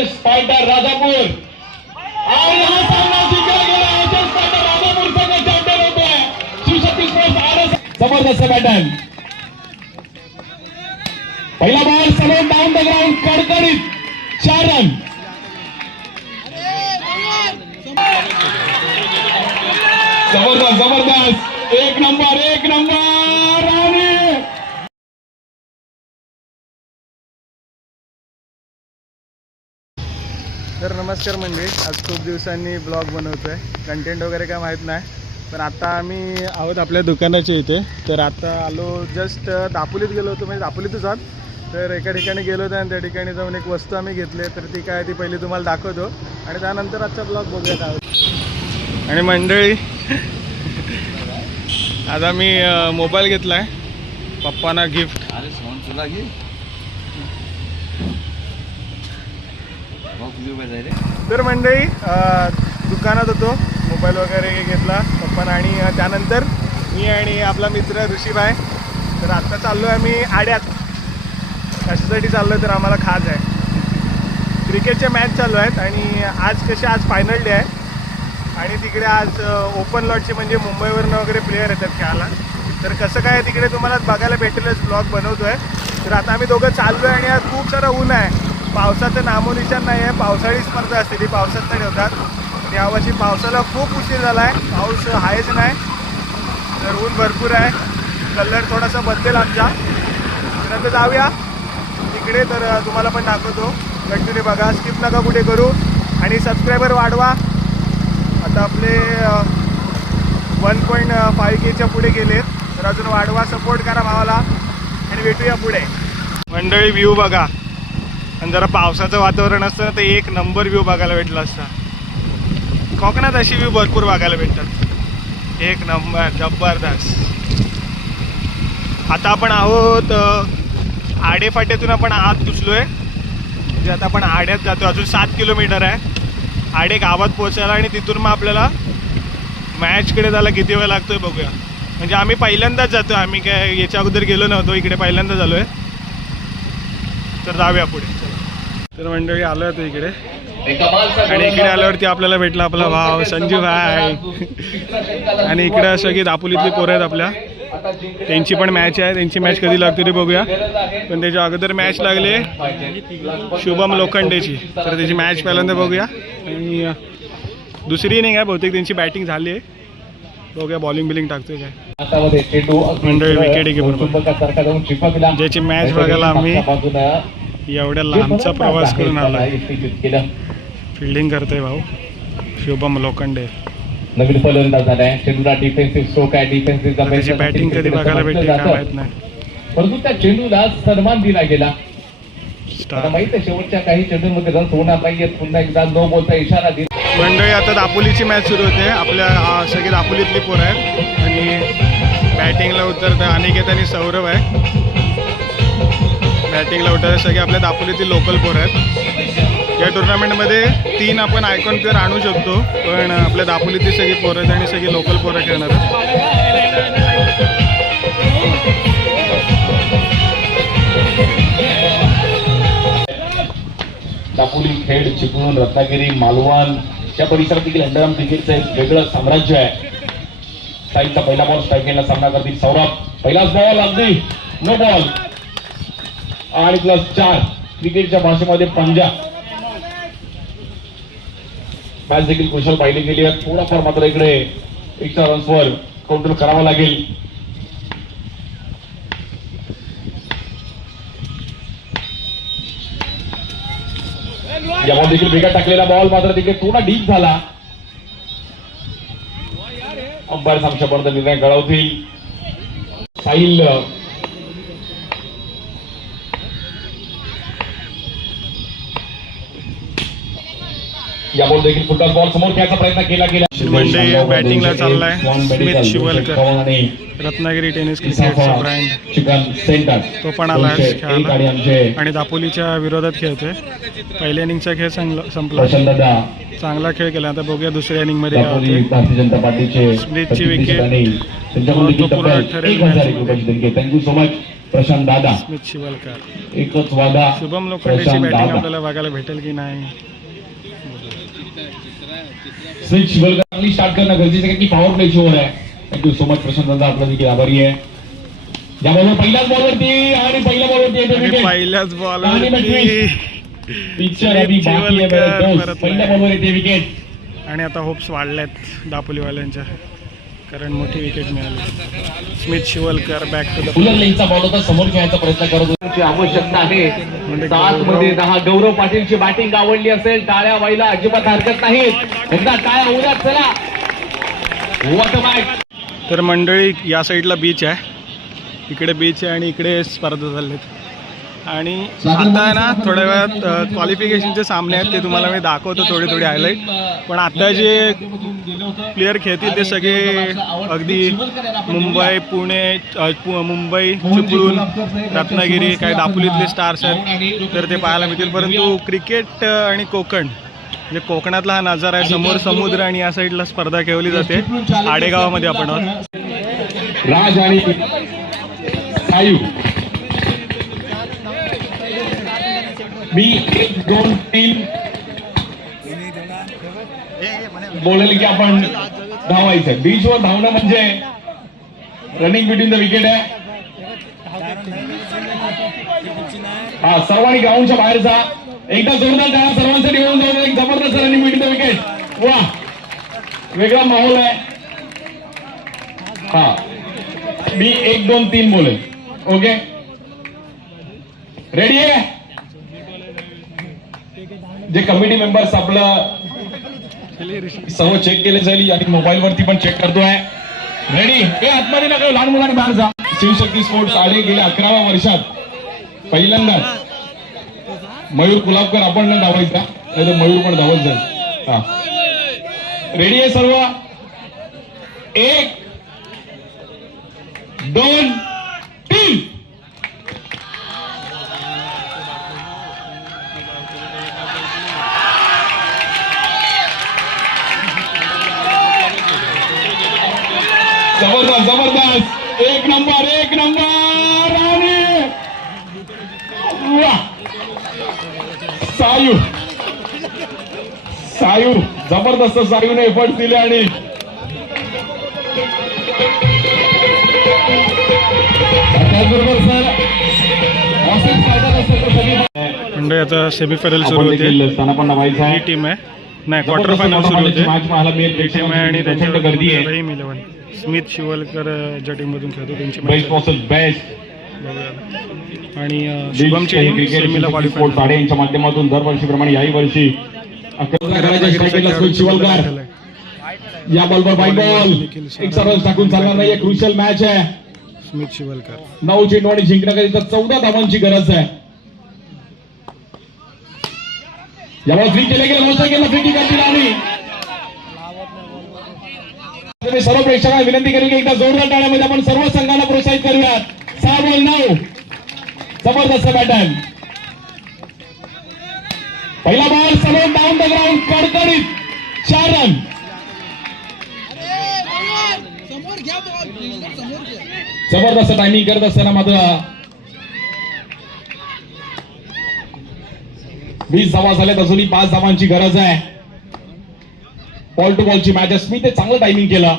SS fighter Rajapur आणि हा सामना जिंकला गेला. एसएस फायटर राजापूरचा चॅम्पियन होतोय. शिवशक्ती स्पोर्ट्स आरस जबरदस्त पॅटर्न. पहिला बॉल समोर डाऊन द ग्राउंड कडकडीत 4 रन. जबरदस्त जबरदस्त एक नंबर आणि तर नमस्कार मंडळी, आज खूप दिवसांनी ब्लॉग बनवतोय. कंटेंट वगैरे काय माहीत नाही, पण आता आम्ही आहोत आपल्या दुकानाच्या इथे. तर आता आलो, जस्ट दापोलीत गेलो होतो, म्हणजे दापोलीतच आहोत. तर एका ठिकाणी गेलो होतो आणि त्या ठिकाणी जाऊन एक वस्तू आम्ही घेतली. तर ती काय ती पहिली तुम्हाला दाखवतो आणि त्यानंतर आजचा ब्लॉग बघूयात आहोत. आणि मंडळी आता मी मोबाईल घेतला आहे पप्पांना गिफ्ट. तर मंडळी दुकानात होतो, मोबाईल वगैरे घेतला पप्पांना आणि त्यानंतर मी आणि आपला मित्र ऋषीभाई. तर आत्ता चाललो आहे आम्ही आड्यात. कशासाठी चाललो आहे तर आम्हाला खास आहे, क्रिकेटच्या मॅच चालू आहेत आणि आज फायनल डे आहे आणि तिकडे आज ओपन लॉटचे म्हणजे मुंबईवरनं वगैरे प्लेयर येतात खेळायला. तर कसं काय तिकडे तुम्हाला बघायला भेटेलच, ब्लॉग बनवतो आहे. तर आता आम्ही दोघं चाललो आहे आणि आज खूप सारं ऊन आहे, पावसाचं नामोनिशाण नाही आहे. पावसाळी स्पर्धा असते ती पावसात नाही ठेवतात. यावर्षी पावसाला खूप उशीर झाला आहे, पाऊस आहेच नाही. तर ऊन भरपूर आहे, कलर थोडासा बदलेल आमचा. तर आता जाऊया तिकडे, तर तुम्हाला पण दाखवतो. कंटिन्यू बघा, स्किप नका कुठे करू आणि सबस्क्रायबर वाढवा. आता आपले 1.5Kच्या पुढे गेलेत, तर अजून वाढवा, सपोर्ट करा भावाला आणि भेटूया पुढे. मंडळी व्ह्यू बघा, आणि जरा पावसाचं वातावरण असतं ना तर एक नंबर व्ह्यू बघायला भेटला असता. कोकणात अशी व्ह्यू भरपूर बघायला भेटतात, एक नंबर जबरदस्त. आता आपण आहोत आडे फाट्यातून आपण आत घुसलो आहे, म्हणजे आता आपण आड्यात जातो. अजून 7 किलोमीटर आहे आडे गावात पोचायला आणि तिथून मग आपल्याला मॅचकडे जायला किती वेळ लागतोय बघूया. म्हणजे आम्ही पहिल्यांदाच जातो, आम्ही काय याच्या अगोदर गेलो नव्हतो, इकडे पहिल्यांदा झालो आहे. तर जाऊया पुढे. तर मंडळी आलो आहे इकडे आणि इकडे आल्यावरती आपल्याला भेटला आपला भाव संजीव भाई. आणि इकडे सगळी दापोलीतली पोरं आहेत आपल्या, त्यांची पण मॅच आहे. त्यांची मॅच कधी लागते ते बघूया. पण त्याच्या अगोदर मॅच लागले शुभम लोखंडेची, तर त्याची मॅच पहिल्यांदा बघूया. आणि दुसरी इनिंग आहे बहुतेक, त्यांची बॅटिंग झाली आहे, बघूया बॉलिंग बिलिंग टाकतोय काय. मंडळी विकेट बरोबर ज्याची मॅच बघायला आम्ही एवढ्या लांबचा प्रवास करून आला. फिल्डिंग करतोय भाऊ शुभम लोखंडे. नवीन फलंदाज झालाय, चेंडूला डिफेन्सिव्ह स्ट्रोक आहे, डिफेन्सिव्ह त्याची बॅटिंग कधी बघायला भेटते काय माहित नाही, परंतु त्या चेंडूला सन्मान दिला गेला. आता माहित आहे शेवटच्या काही चेंडूंमध्ये रन होणार नाहीये, पुन्हा एकदा नो बॉलचा इशारा दिला. मंडळी आता दापोलीची मॅच सुरू होते, आपल्या सगळी दापोलीतली पोरं आहेत आणि बॅटिंगला उतरतं अनिकेत आणि सौरभ आहे. बॅटिंगला उतरतं सगळे आपल्या दापोलीतली लोकल पोरं आहेत. या टुर्नामेंटमध्ये 3 आपण आयकॉन प्लेअर आणू शकतो, पण आपल्या दापोलीतली सगळी पोरं आहेत आणि सगळी लोकल पोरं खेळणार आहेत. दापोली, खेड, चिपळूण, रत्नागिरी, मालवण या परिसरात देखील अंडरआर्म क्रिकेटचं एक वेगळं साम्राज्य आहे. साईडचा पहिला बॉल स्ट्राईक गेला, सामना करतील सौरभ. पहिलाच बॉल अगदी नो बॉल आणि +4 क्रिकेटच्या भाषेमध्ये पंजा. मॅच देखील कुशल पाहिली गेली आहे. थोडाफार मात्र इकडे एक्स्ट्रा रन्सवर काउंटर करावं लागेल. या बॉल देखील वेगात टाकलेला बॉल मात्र तिकडे थोडा डीप झाला. अंपायर आमच्यापर्यंत निर्णय कळवतील. साहिल या बॉल देखील फुटबॉल बॉल समोर खेळायचा प्रयत्न केला गेला. म्हणजे बॅटिंगला चाललाय स्मित शिवलकर, रत्नागिरी टेनिस क्रिकेटचा ब्रँड, तो पण आला खेळायला आणि दापोलीच्या विरोधात खेळतोय. पहिल्या इनिंगचा खेळ संपला, चांगला खेळ केला. आता बघूया दुसऱ्या इनिंग मध्ये काय होते. स्मितची विकेट महत्वपूर्ण ठरेल. Thank you so much. प्रशांत दादा, स्मित शिवलकर, एकच वादा शुभम लोखंडेची प्रशांत बॅटिंग दादा. आपल्याला बघायला भेटेल की नाही. स्मित शिवलकर स्टार्ट करणं गरजेचं आहे की पॉवर प्ले ओव्हर आहे. थँक्यू सो मच प्रशांत दादा, आपला देखील आभारी आहे. या बॉलवर पहिल्याच बॉलवरती आणि पहिल्या बॉलवरती येते आणि विकेट. पहिल्याच बॉल आणि पिक्चर अभी बाकी आहे मेरे दोस्त. पहिल्या बॉलवर येते विकेट. आणि आता होप्स वाढल्यात दापोलीवाल्यांच्या, कारण मोठी विकेट मिळाली. Smit Shivalkar back to the fuller लेनचा बॉल होता, समोर खेळायचा प्रयत्न करत होता. आवश्यकता आहे 7 मध्ये 10. गौरव पाटीलची बॅटिंग आवडली असेल, टाळ्या व्हायला अजिबात हरकत नाही. एकदा टाळ्या होऊया, चला. What a match. तर मंडळी, या साईडला बीच आहे, इकडे बीच आहे आणि इकडे स्पर्धा चाललेत. आणि आता आहे ना, थोड्या वेळात क्वालिफिकेशनचे सामने आहेत, ते तुम्हाला मी दाखवतो थोडे हायलाईट. पण आता जे प्लेयर खेळतील ते सगळे अगदी मुंबई, पुणे, मुंबई, चिपळूण, रत्नागिरी, काही दापोलीतले स्टार्स आहेत, तर ते पाहायला मिळतील. परंतु क्रिकेट आणि कोकण, म्हणजे कोकणातला हा नजारा आहे. समोर समुद्र आणि या साईडला स्पर्धा खेळवली जाते. आडेगावामध्ये आपण आहोत. राज आणि सायू. मी 1, 2, 3 बोलेल की आपण धावायचं. बीचवर धावणं म्हणजे रनिंग बिटवीन द विकेट आहे. हा, सर्वांनी ग्राउंडच्या बाहेर जा. एकदा जोरदार टाळ्या सर्वांसाठी होऊन जाऊन एक जबरदस्त रनिंग बिटवीन द विकेट. वा, वेगळा माहोल आहे. हा, मी 1, 2, 3 बोलेल. ओके, रेडी आहे. जे कमिटी मेंबर्स आपलं सर्व चेक केले जाईल आणि मोबाईल वरती पण चेक करतोय. रेडी. हे आतमध्ये नका, लहान मुलांनी बाहेर जा. शिवशक्ती स्पोर्ट्स आले गेल्या 11व्या वर्षात पहिल्यांदाच मयूर कुलाबकर आपण न धावायचा, नाही तर मयूर पण धावत जाईल. हा, रेडी आहे सर्व. 1, 2, 3. जबरदस्त जबरदस्त, एक नंबर आणि वाह, सायू जबरदस्त. सायूने एफर्ट दिले आणि त्याचबरोबर सर ऑफिस म्हणजे आता सेमीफायनल सुरू होते. स्थानापन्न व्हायचा ही आहे. टीम आहे, नाही क्वार्टर फायनल सुरू होते. मॅच पाहायला मिळेल. ही टीम आहे आणि प्रचंड गर्दी आहे. त्यांच्यावर 11 स्मित शिवलकर ज्या टीममधून खेळतो त्यांची बेस्ट वर्सेस बेस्ट. बघूया. आणि शुभमची टीम सेमीला क्वालिफाय साडे यांच्या माध्यमातून दरवर्षीप्रमाणे याही वर्षी शिवलकर या बॉलवर बाय बॉल. एक सरळ टाकून चालणार नाही. क्रुशियल मॅच आहे. स्मित शिवलकर 9 चेंडू जिंकण्याकरिता 14 धावांची गरज आहे. यावर फ्री केले गेले, नव्हतं केलं फ्री करतील. आणि सर्व प्रेक्षकांना विनंती करेल की एकदा जोरदार टाळ्यामध्ये आपण सर्व संघांना प्रोत्साहित करूयात. 6 बॉल 9. जबरदस्त बॅटन. पहिला बॉल सलून डाऊन द ग्राउंड, कडकडीत 4 रन. जबरदस्त टायमिंग करत असताना मात्र 20 धावा झाल्यात. अजूनही 5 धावांची गरज आहे. बॉल टू बॉलची मॅच. स्मिथ चांगलं टायमिंग केलं.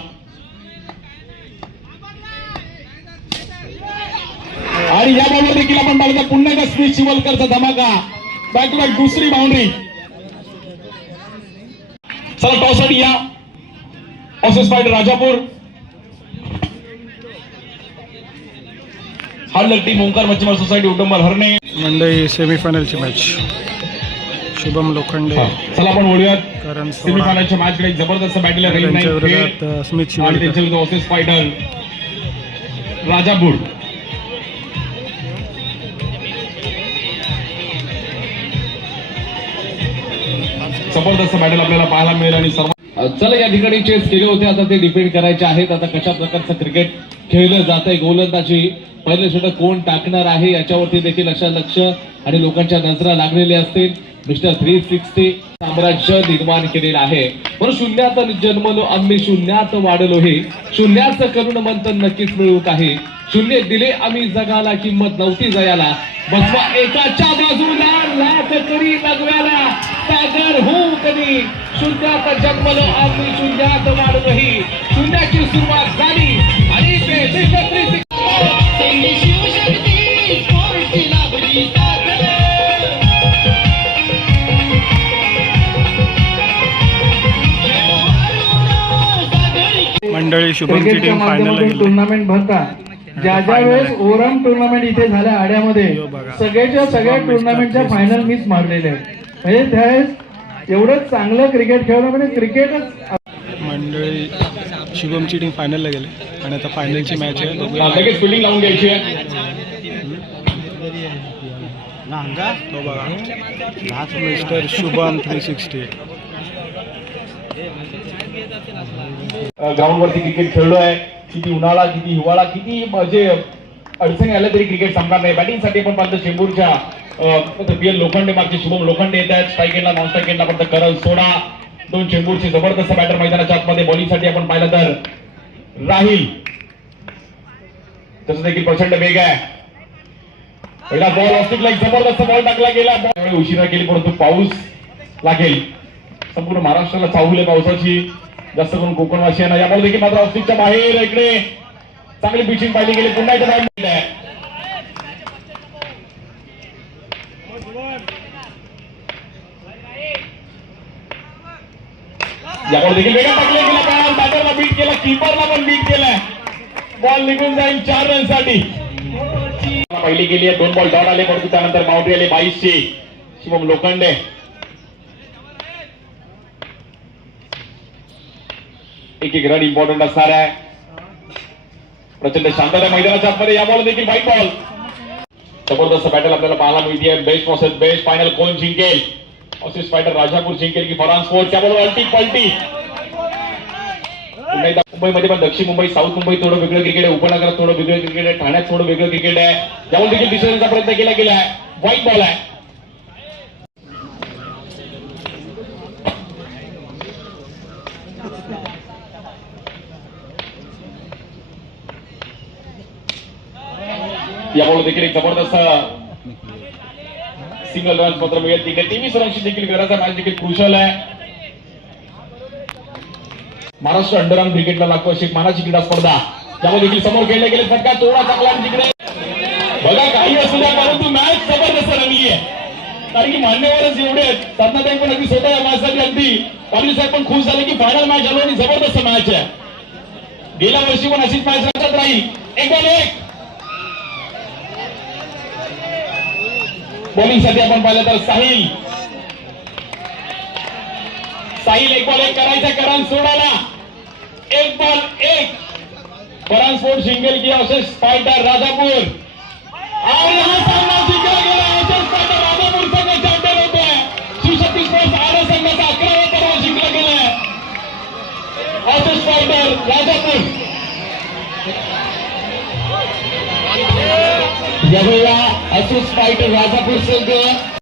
आणि या बॉलवर देखील आपण पाहिलं पुन्हा एकदा स्मिथ शिवलकरचा धमाका. बॅक टू बॅक दुसरी बाउंड्री. चला टॉससाठी या. Office fight Rajapur. Hard luck team Omkar Machhimar society Utambar Harne. मंडई सेमीफायनलची मॅच. शुभम लोखंडे. चला आपण बोलूयात कारण सेमीफायनलच्या मॅच कडे. जबरदस्त बॅटल आहे. स्मिथ आणि शिवलकर त्यांच्या ऑफिस फायटर राजापूर. जबरदस्त बॅटल आपल्याला पाहायला मिळेल. आणि सर्व चला या ठिकाणी चेस केले होते, आता ते डिपेंड करायचे आहेत. आता कशा प्रकारचं क्रिकेट खेळलं जात आहे. गोलंदाजी पहिले षटक कोण टाकणार आहे याच्यावरती देखील लक्ष आणि लोकांच्या नजरा लागलेल्या असतील. मिस्टर 360 साम्राज्य निर्माण केलेलं आहे. म्हणून शून्यात जन्मलो आम्ही शून्यात वाढलो हे शून्याचं करुण मंथन नक्कीच मिळू काही. शून्य दिले आम्ही जगाला किंमत नव्हती जयाला. बसवा एकाच्या बाजूला लाख करी लग्नाला सागर हो कधी. शून्यात जन्मलो आम्ही शून्यात वाढलो ही शून्याची सुरुवात झाली आणि ते मिस्टर 360 मंडळी शुभमची क्रिकेटच्या टीम फायनलला माध्यमातून गेली. टुर्नामेंट भरतात. ज्या ज्या वेळेस ओरम टुर्नामेंट इथे झाल्या आड्यामध्ये यो बघा. सगळ्याच्या सगळ्या टुर्नामेंटच्या फायनल मिस मारलेले आहेत. म्हणजे त्यावेळेस एवढं चांगलं क्रिकेट खेळणं म्हणजे क्रिकेटच. मंडळी शुभमची टीम फायनलला गेली आणि आता फायनलची मॅच आहे. बघूया. लगेच फिल्डिंग लावून घ्यायची आहे. तो बघा मिस्टर शुभम 360. ग्राउंडवरती क्रिकेट खेळलोय. किती उन्हाळा किती हिवाळा किती म्हणजे अडचणी आल्या तरी क्रिकेट संपणार नाही. बॅटिंगसाठी आपण पाहतो चेंबूरच्या पीएल लोखंडे मागचे शुभम लोखंडे येत आहेत. स्ट्राईक एंडला नॉन स्ट्राईक एंडला पण करण सोडा. दोन चेंबूरचे जबरदस्त बॅटर मैदानाच्या आतमध्ये. बॉलिंगसाठी आपण पाहिलं तर राहील तसं देखील प्रचंड वेग आहे. पहिला बॉल ऑस्टिकला एक जबरदस्त बॉल टाकला गेला. त्यामुळे उशिरा केली परंतु पाऊस लागेल. संपूर्ण महाराष्ट्राला चाहूल आहे पावसाची. जास्त करून कोकणवासियांना. या बॉल देखील मात्र ऑस्टिकच्या बाहेर इकडे चांगली पिचिंग पाहिली गेली. पुन्हा एकदा बॉल आहे. या बॉल देखील वेगळा टाकला गेला. बॉल बॅटरला बीट केला. कीपरला पण बीट केलाय. बॉल निघून जाईल 4 रनसाठी. पहिली गेली आहे. 2 बॉल डॉट आले परंतु त्यानंतर बाउंड्री आली 22 ची. शिवम लोखंडे एक रन इम्पॉर्टंट असणार आहे. प्रचंड शांतता मैदानाच्या आतमध्ये. या बॉल देखील व्हाईट बॉल. जबरदस्त बॅटल आपल्याला पाहायला मिळते. Best versus best. फायनल कोण जिंकेल? ऑसिस फायटर राजापूर जिंकेल की फरान स्पोर्ट? त्या बॉल अल्टी पलटी. पुन्हा एकदा मुंबईमध्ये पण दक्षिण मुंबई साऊथ मुंबई थोडं वेगळं क्रिकेट आहे. उपनगरात थोडं वेगळं क्रिकेट आहे. ठाण्यात थोडं वेगळं क्रिकेट आहे. त्यामुळे देखील दिसण्याचा प्रयत्न केला गेला आहे. व्हाईट बॉल आहे. या बॉल देखील एक जबरदस्त सिंगल रन मात्र मिळेल. तिकडे 23 रनची देखील गरज आहे. मॅच देखील क्रुशल आहे. महाराष्ट्र अंडरआर्म क्रिकेटला लागतो अशी एक मानाची क्रीडा स्पर्धा. त्यामध्ये देखील समोर खेळले गेले. फटका तोडा टाकला तिकडे. बघा काही असू द्या परंतु मॅच जबरदस्त रंगली आहे. कारण की मान्यवरच एवढे आहेत. साधनाताई पण अगदी स्वतः या मॅचसाठी अगदी पाटील साहेब पण खुश झाले की फायनल मॅच आलो आणि जबरदस्त मॅच आहे. गेल्या वर्षी पण अशीच मॅच लक्षात राहील. एक बॉल एक. बॉलिंगसाठी आपण पाहिलं तर साहिल एक बॉल एक करायचा. करण सोडाला. एक बॉल एक. फरान स्पोर्ट सिंगल किया ऑसिस फायटर राजापूर. और यहां सामना जिंकला गेला. ऑसिस फायटर राजापूर संघ चॅम्पियन होतोय. शिवशक्ती स्पोर्ट्स आरे संघाचा 11वा पर्व जिंकला गेलाय. Oasis fighter Rajapur. यावेळी ऑसिस फायटर राजापूर संघ